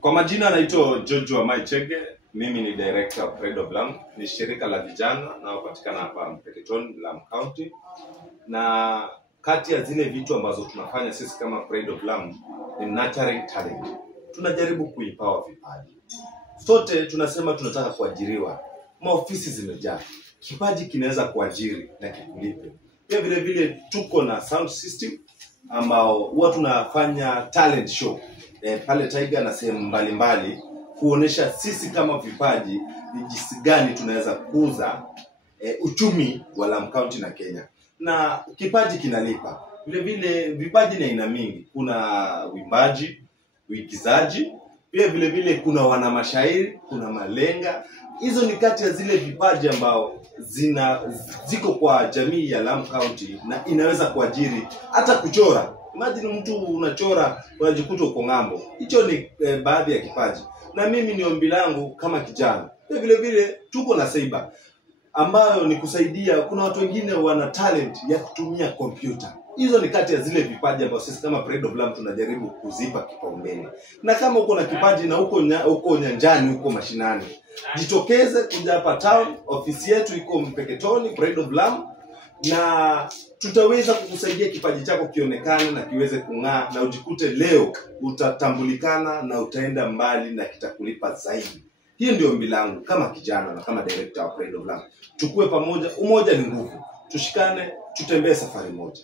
Kwa majina naitwa Jojo Maichege, mimi ni director of Pride of Lamu, ni shirika la vijana na wapatikana hapa Mpeketoni, Lamu County. Na kati ya zile vitu ambazo tunafanya sisi kama Pride of Lamu ni nurturing talent. Tunajaribu kuipawa vipaji. Sote tunasema tunataka kuajiriwa. Maofisi zimejaa. Kipaji kinaweza kuajiri na kikulipe. Pia vile vile tuko na sound system ambao huwa tunafanya talent show pale Tiger na sehemu mbalimbali kuonesha sisi kama vipaji ni jinsi gani tunaweza kuuza uchumi wa Lamu County na Kenya. Na kipaji kinalipa. Vile vile vipaji ni aina mingi. Kuna uimbaji, uigizaji, pia vile vile kuna wana mashairi, kuna malenga. Hizo ni kati ya zile vipaji ambao ziko kwa jamii ya Lamu County na inaweza kuajiri hata kuchora. Imagine mtu unachora unajikuta uko ng'ambo. Hicho ni baadhi ya kipaji. Na mimi ni ombi langu kama kijana. Vile vile tuko na cyber ambayo ni kusaidia. Kuna watu wengine wana talent ya kutumia kompyuta. Hizo ni kati ya zile vipaji ambazo sisi kama Pride of Lamu tunajaribu kuzipa kipaumbele. Na kama uko na kipaji na uko nyanjani, uko mashinani, jitokeze kuja hapa town. Ofisi yetu iko Mpeketoni, Pride of Lamu, na tutaweza kukusaidia kipaji chako kionekane na kiweze kung'aa, na ujikute leo utatambulikana na utaenda mbali na kitakulipa zaidi. Hiyo ndio ombi langu kama kijana na kama director wa Pride of Lamu. Tukue pamoja, umoja ni nguvu. Tushikane, tutembee safari moja.